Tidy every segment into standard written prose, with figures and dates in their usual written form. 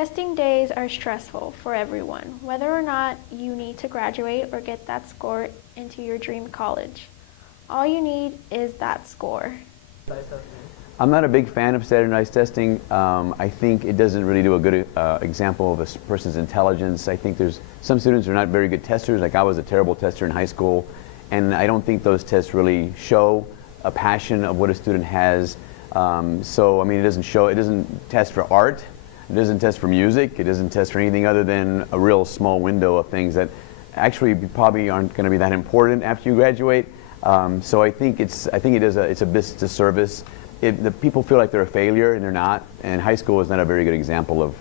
Testing days are stressful for everyone, whether or not you need to graduate or get that score into your dream college. All you need is that score. I'm not a big fan of standardized testing. I think it doesn't really do a good example of a person's intelligence. I think there's some students who are not very good testers. Like I was a terrible tester in high school, and I don't think those tests really show a passion of what a student has. So I mean, it doesn't test for art. It doesn't test for music. It doesn't test for anything other than a real small window of things that actually probably aren't going to be that important after you graduate. So I think it's a disservice. The people feel like they're a failure and they're not. And high school is not a very good example of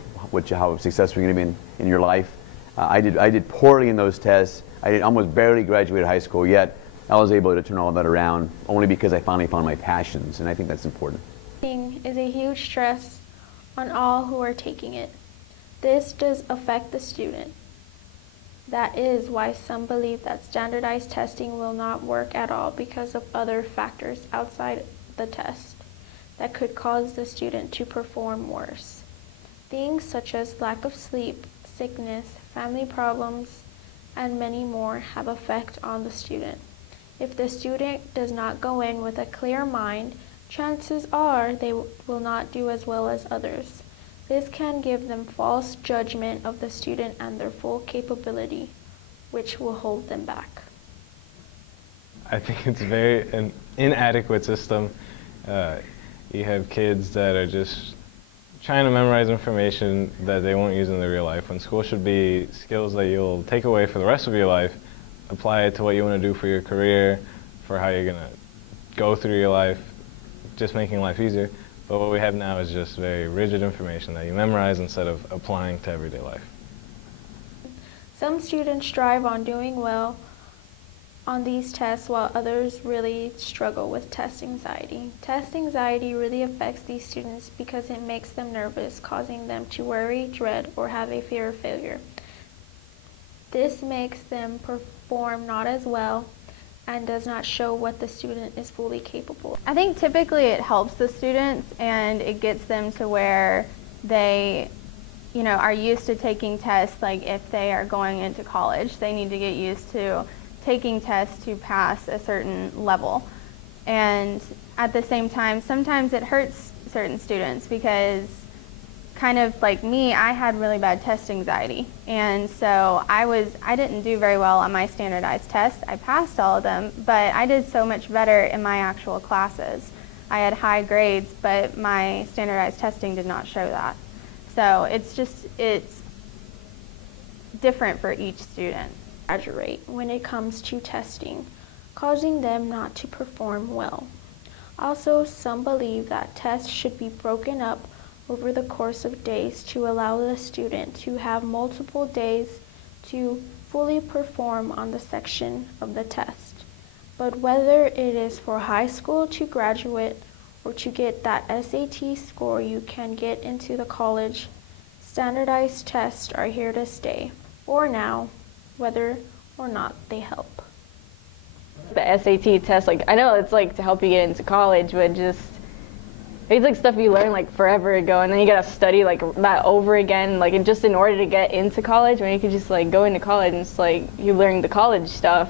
how successful you're going to be in your life. I did poorly in those tests. I almost barely graduated high school, yet I was able to turn all that around only because I finally found my passions, and I think that's important. Testing is a huge stress on all who are taking it. This does affect the student. That is why some believe that standardized testing will not work at all because of other factors outside the test that could cause the student to perform worse. Things such as lack of sleep, sickness, family problems, and many more have effect on the student. If the student does not go in with a clear mind, chances are they will not do as well as others. This can give them false judgment of the student and their full capability, which will hold them back. I think it's an inadequate system. You have kids that are just trying to memorize information that they won't use in their real life, when school should be skills that you'll take away for the rest of your life, apply it to what you want to do for your career, for how you're going to go through your life, just making life easier. But what we have now is just very rigid information that you memorize instead of applying to everyday life. Some students strive on doing well on these tests while others really struggle with test anxiety. Test anxiety really affects these students because it makes them nervous, causing them to worry, dread, or have a fear of failure. This makes them perform not as well and does not show what the student is fully capable of. I think typically it helps the students and it gets them to where they are used to taking tests. Like if they are going into college, they need to get used to taking tests to pass a certain level. And at the same time, sometimes it hurts certain students because kind of like me, I had really bad test anxiety. And so I didn't do very well on my standardized tests. I passed all of them, but I did so much better in my actual classes. I had high grades, but my standardized testing did not show that. So it's different for each student. Exaggerate when it comes to testing, causing them not to perform well. Also, some believe that tests should be broken up over the course of days to allow the student to have multiple days to fully perform on the section of the test. But whether it is for high school to graduate or to get that SAT score you can get into the college, standardized tests are here to stay for now, whether or not they help. The SAT test, I know it's to help you get into college, but it's stuff you learn forever ago, and then you gotta study that over again, just in order to get into college, when you could just go into college and it's you learn the college stuff